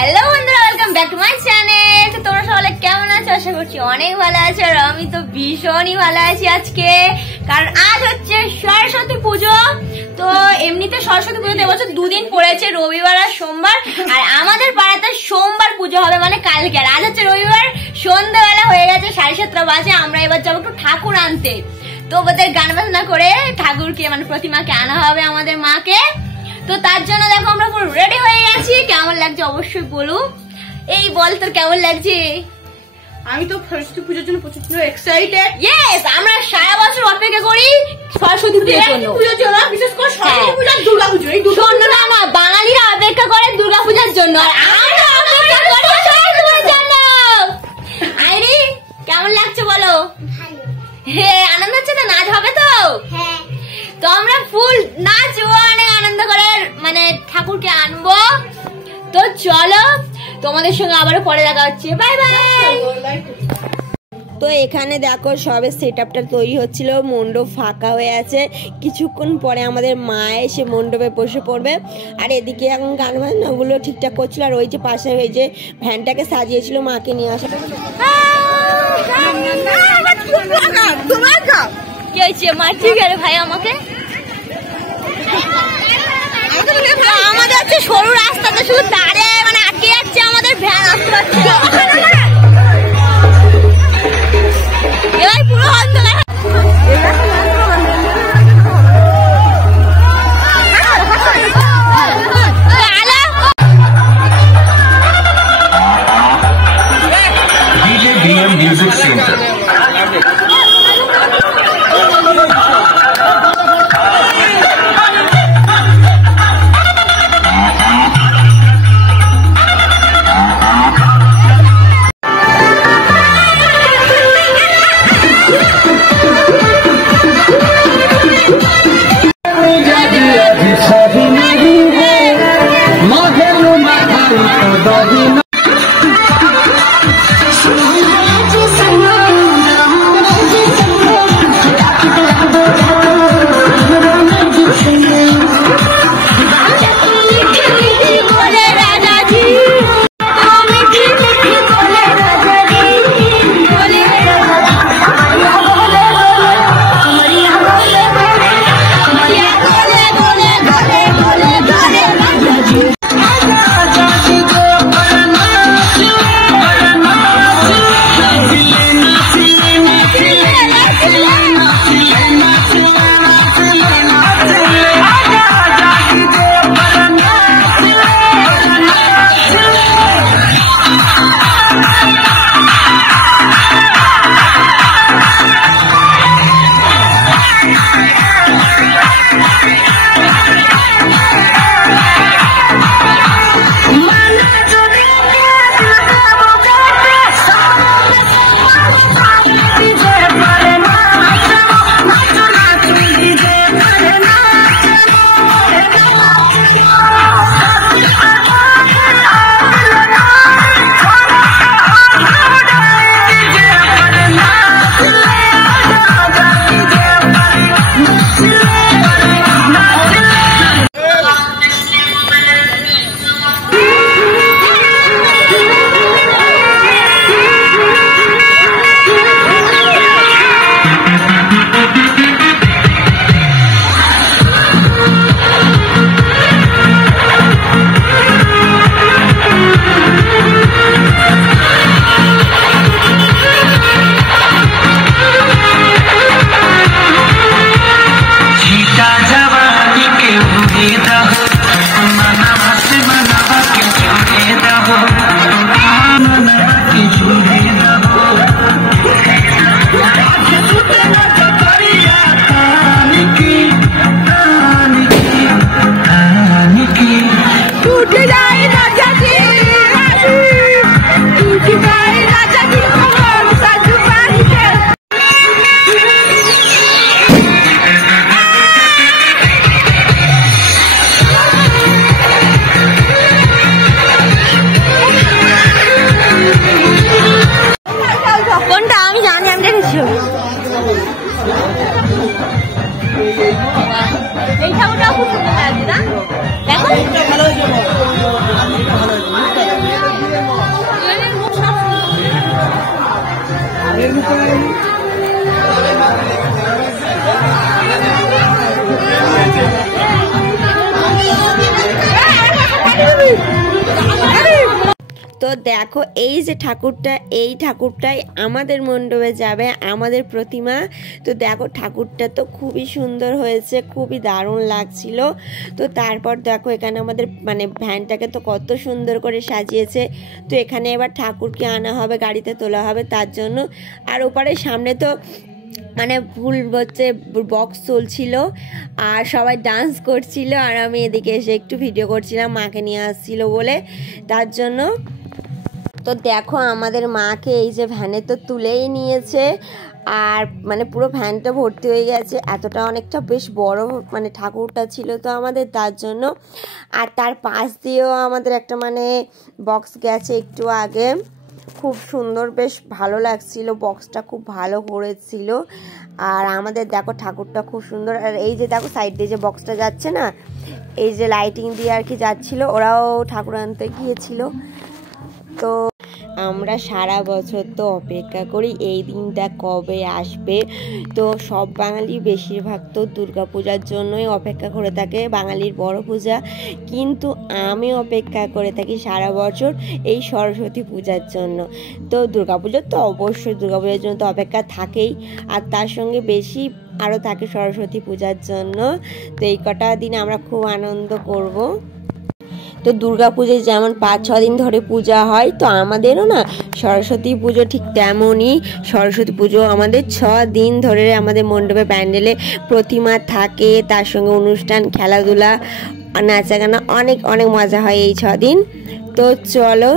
Hello বন্ধুরা, welcome back to my channel. তো তোমরা সবাই কেমন আছো? আশা করছি অনেক ভালো আছো, আর আমি তো ভীষণই ভালো আছি আজকে, কারণ আজ হচ্ছে সরস্বতী পুজো। তো এমনিতে সরস্বতী পুজোতে এবছর দুদিন পড়েছে, রবিবার আর সোমবার। আর আমাদের পাড়াতে সোমবার পুজো হবে, মানে কালকে। আর আজ হচ্ছে রবিবার, সন্ধ্যাবেলা হয়ে গেছে, 7:30 বাজে। আমরা এবার যাবো একটু ঠাকুর আনতে। তো ওদের গান বাজনা করে ঠাকুরকে, মানে প্রতিমাকে আনা হবে আমাদের মাকে। তো তার জন্য দেখো আমরা পুরো রেডি হয়ে গেছি। কেমন লাগছে অবশ্যই বলো। এই বল, তোর কেমন লাগছে? আমি তো সরস্বতী পুজোর জন্য প্রচুর এক্সাইটেড। ইয়েস, আমরা সারা বছর অপেক্ষা করি সরস্বতী পুজোর জন্য। বিশেষ করে সরস্বতী পূজা, দুর্গা পুজো, এই দুটো না না, বাঙালিরা অপেক্ষা করে দুর্গা পূজার জন্য, আর আমরা অপেক্ষা করি সরস্বতী পূজার জন্য। আইরি, কেমন লাগছে বলো? হে, আনন্দ হচ্ছে তো? নাচ হবে তো? হ্যাঁ। তো আমরা ফুল নাচবো, অনেক আনন্দ করে, মানে ঠাকুরকে আনবো। তো চলো, তোমাদের সঙ্গে আবারও পরে দেখা হচ্ছে। Bye bye. তো এখানে দেখো সবে সেট আপটা তৈরি হচ্ছিল, মণ্ডপ ফাঁকা হয়ে আছে। কিছুক্ষণ পরে আমাদের মা এসে মণ্ডপে বসে পড়বে। আর এদিকে এখন গান বাজনাগুলো ঠিকঠাক করছিল। আর ওই যে পাশে ওই যে ভ্যানটাকে সাজিয়েছিল মাকে নিয়ে আসা। কি হয়েছে? মারছি গেলে ভাই আমাকে। আমাদের হচ্ছে সরু রাস্তাতে শুধু দাঁড়িয়ে, মানে আটকে যাচ্ছে আমাদের ভ্যান, আসতে পারছে না। এবার পুরো অন্ধকার। Music Center. এই ঠাকুরটা খুব সুন্দর লাগছে না? দেখো তো দেখো এই যে ঠাকুরটা, এই ঠাকুরটাই আমাদের মণ্ডপে যাবে, আমাদের প্রতিমা। তো দেখো ঠাকুরটা তো খুবই সুন্দর হয়েছে, খুবই দারুণ লাগছিল। তো তারপর দেখো এখানে আমাদের মানে ভ্যানটাকে তো কত সুন্দর করে সাজিয়েছে। তো এখানে এবার ঠাকুরকে আনা হবে, গাড়িতে তোলা হবে তার জন্য। আর ওপারে সামনে তো মানে ফুল হচ্ছে বক্স চলছিল আর সবাই ডান্স করছিল, আর আমি এদিকে এসে একটু ভিডিও করছিলাম, মাকে নিয়ে আসছিল বলে তার জন্য। তো দেখো আমাদের মাকে এই যে ভ্যানে তো তুলেই নিয়েছে, আর মানে পুরো ভ্যানটা ভর্তি হয়ে গেছে, এতটা অনেকটা বেশ বড় মানে ঠাকুরটা ছিল তো আমাদের তার জন্য। আর তার পাশ দিয়েও আমাদের একটা মানে বক্স গেছে একটু আগে, খুব সুন্দর বেশ ভালো লাগছিল, বক্সটা খুব ভালো করেছিল। আর আমাদের দেখো ঠাকুরটা খুব সুন্দর। আর এই যে দেখো সাইড দিয়ে যে বক্সটা যাচ্ছে না, এই যে লাইটিং দিয়ে আর কি যাচ্ছিল, ওরাও ঠাকুর আনতে গিয়েছিল। তো আমরা সারা বছর তো অপেক্ষা করি এই দিনটা কবে আসবে। তো সব বাঙালি বেশিরভাগ তো দুর্গাপূজার জন্যই অপেক্ষা করে থাকে, বাঙালির বড় পূজা। কিন্তু আমি অপেক্ষা করে থাকি সারা বছর এই সরস্বতী পূজার জন্য। তো দুর্গাপূজার তো অবশ্যই দুর্গাপূজার জন্য তো অপেক্ষা থাকেই, আর তার সঙ্গে বেশি আরও থাকে সরস্বতী পূজার জন্য। তো এই কটা দিন আমরা খুব আনন্দ করব। তো দুর্গা পুজোয় যেমন 5-6 দিন ধরে পূজা হয়, তো আমাদেরও না সরস্বতী পুজো ঠিক তেমনই। সরস্বতী পুজো আমাদের 6 দিন ধরে আমাদের মণ্ডপে প্যান্ডেলে প্রতিমা থাকে, তার সঙ্গে অনুষ্ঠান, খেলাধুলা, নাচা গানা, অনেক অনেক মজা হয় এই 6 দিন। তো চলো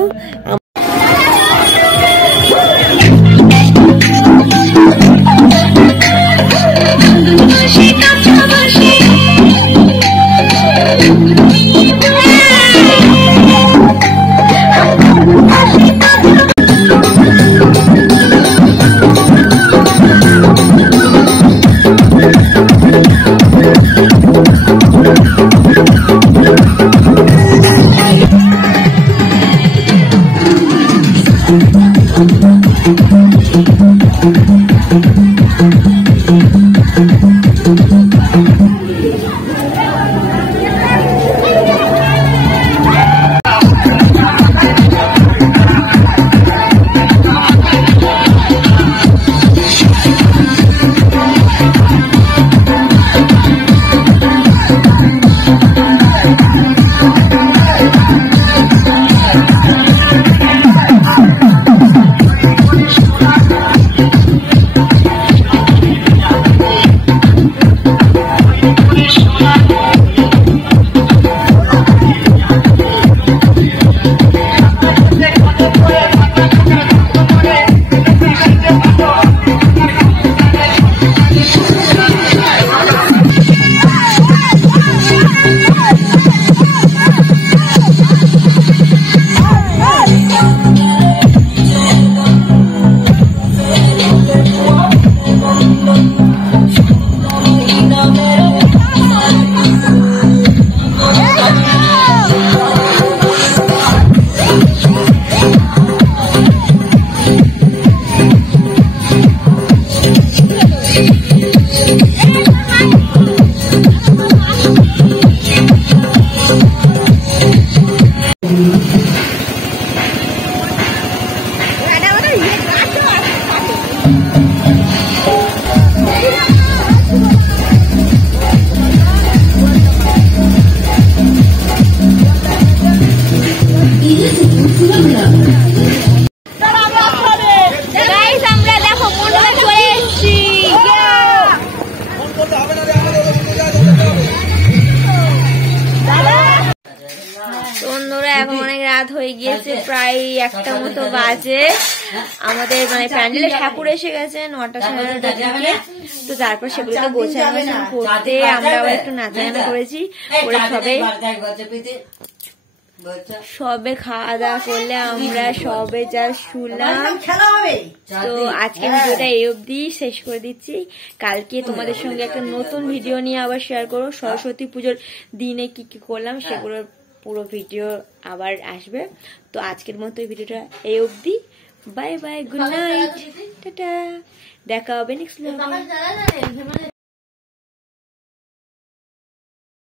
এখন অনেক রাত হয়ে গিয়েছে, প্রায় 1টা মতো বাজে। আমাদের মানে প্যান্ডেলে ঠাকুর এসে গেছে 9টা সাড়ে 9টার দিকে। তো তারপর সেগুলোকে গোছানো করতে আমরা আবার একটু নাচাগানা করেছি, করে সবে খাওয়া দাওয়া করলে আমরা সবে যা শুনলাম। তো আজকে ভিডিওটা এই অবধি শেষ করে দিচ্ছি, কালকে তোমাদের সঙ্গে একটা নতুন ভিডিও নিয়ে আবার শেয়ার করবো। সরস্বতী পুজোর দিনে কি কি করলাম সেগুলোর পুরো ভিডিও আবার আসবে। তো আজকের মতো এই ভিডিওটা এই অবধি, bye bye, good night. Tata, দেখা হবে নেক্সট ব্লগে।